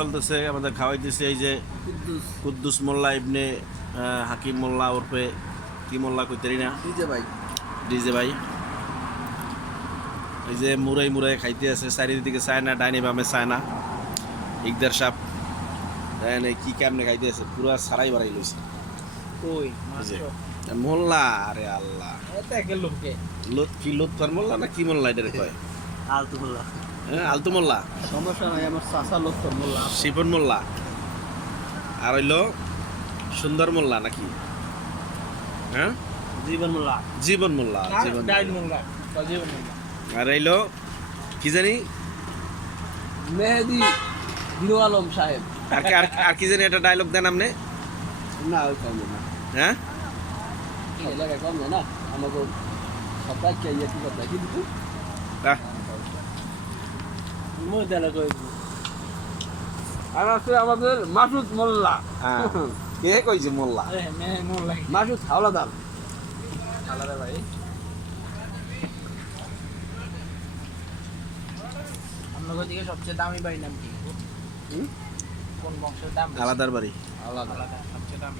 চলতেছে, আমাদের খাওয়াইতেছে এই যে কুদ্দুস মোল্লা ইবনে হাকিম মোল্লা ওরফে কি মোল্লা কইতেরি না, ডিজে ভাই। এই যে মুরাই মুরাই খাইতে আছে, চারিদিকে চায় না, ডাইনি বামে চায় না। ইকদার সাপ দেন কি কেমনে খাইতে আছে, পুরা সারাই বাড়াই লইছে। মোল্লা, আরে আল্লাহ, কি লুৎফার মোল্লা না কি মোল্লা এটা কয়? আলতু মোল্লা। হ্যাঁ, আলতু মোল্লা। সমস্যা নাই, আমার চাচা লুৎফর মোল্লা। শিপন মোল্লা আর হইলো সুন্দর মোল্লা নাকি? হ্যাঁ, জীবন মোল্লা। জীবন মোল্লা, জীবন মোল্লা। জীবন মোল্লা। আর হইলো কি জানি মেহেদি হিরো আলম সাহেব। আর কি জানি একটা ডায়লগ দেন আপনি। না ওই কম না। হ্যাঁ, এলাকায় কম না আমাকে সবাই কে ইয়ে কি কথা কিন্তু মধ্যে এলাকায় আর আছে আমাদের মাসুদ মোল্লা। হ্যাঁ, কে কইছে মোল্লা? মাসুদ হাওলাদার। ভাই আপনাদের দিকে সবচেয়ে দামি বাড়ির নাম কি? কোন বংশের দাম? আলাদার বাড়ি। আলাদা সবচেয়ে দামি।